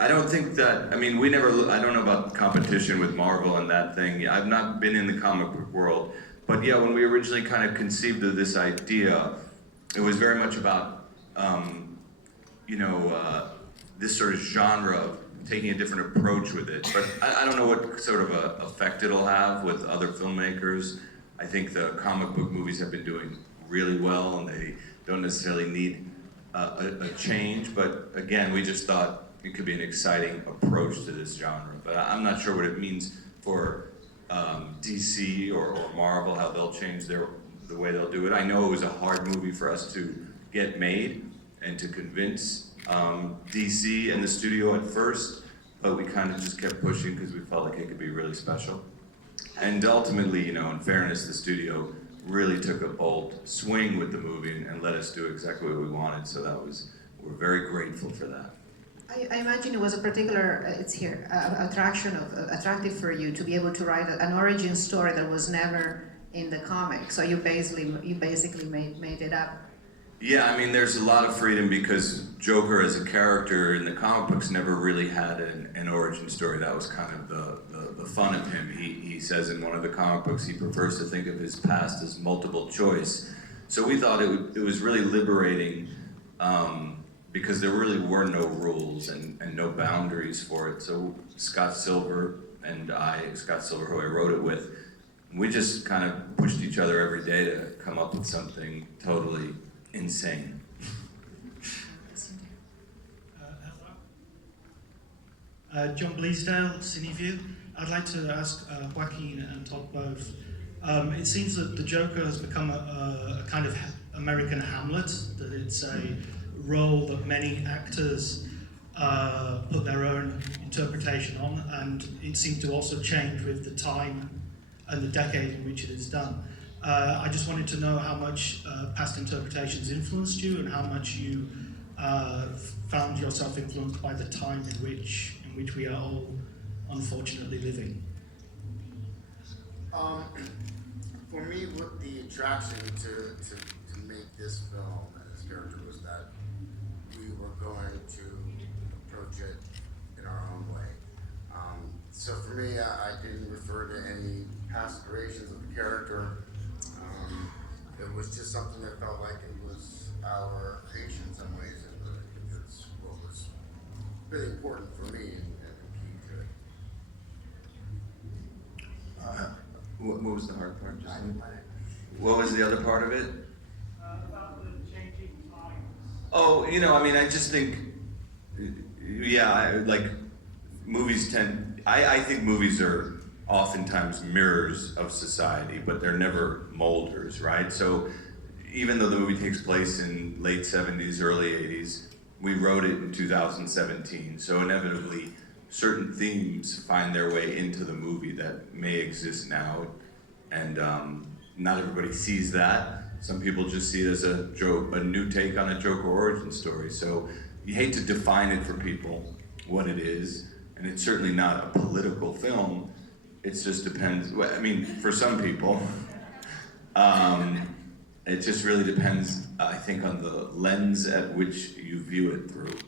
I don't think that, I mean, we never, I don't know about competition with Marvel and that thing. I've not been in the comic book world, but yeah, when we originally kind of conceived of this idea, it was very much about, this sort of genre of taking a different approach with it. But I don't know what sort of a effect it'll have with other filmmakers. I think the comic book movies have been doing really well, and they don't necessarily need a change. But again, we just thought it could be an exciting approach to this genre. But I'm not sure what it means for DC or Marvel, how they'll change the way they'll do it. I know it was a hard movie for us to get made and to convince DC and the studio at first, but we kind of just kept pushing because we felt like it could be really special. And ultimately, in fairness, the studio really took a bold swing with the movie and let us do exactly what we wanted. So we're very grateful for that. I imagine it was a particular, attractive for you to be able to write an origin story that was never in the comic. So you basically made it up. Yeah, I mean, there's a lot of freedom because Joker as a character in the comic books never really had an origin story. That was kind of the fun of him. He says in one of the comic books he prefers to think of his past as multiple choice. So we thought it was really liberating because there really were no rules and no boundaries for it. So Scott Silver, who I wrote it with, we just kind of pushed each other every day to come up with something totally insane. John Bleasdale, CineView. I'd like to ask Joaquin and Todd both. It seems that the Joker has become a kind of American Hamlet, that it's a role that many actors put their own interpretation on, and it seems to also change with the time and the decade in which it is done. I just wanted to know how much past interpretations influenced you and how much you found yourself influenced by the time in which we are all unfortunately living. For me, what the attraction to make this film and this character was that we were going to approach it in our own way. So for me, I didn't refer to any past iterations of the character. It was just something that felt like it was our creation in some ways, and it's what was really important for me and key to it. What was the hard part? What was the other part of it? About the changing times. Oh, I just think, movies I think movies are oftentimes mirrors of society, but they're never molders, right? So even though the movie takes place in late 70s, early 80s, we wrote it in 2017. So inevitably, certain themes find their way into the movie that may exist now. And not everybody sees that. Some people just see it as a new take on a Joker origin story. So you hate to define it for people, what it is. And it's certainly not a political film. It just depends. I mean, for some people, it just really depends, I think, on the lens at which you view it through.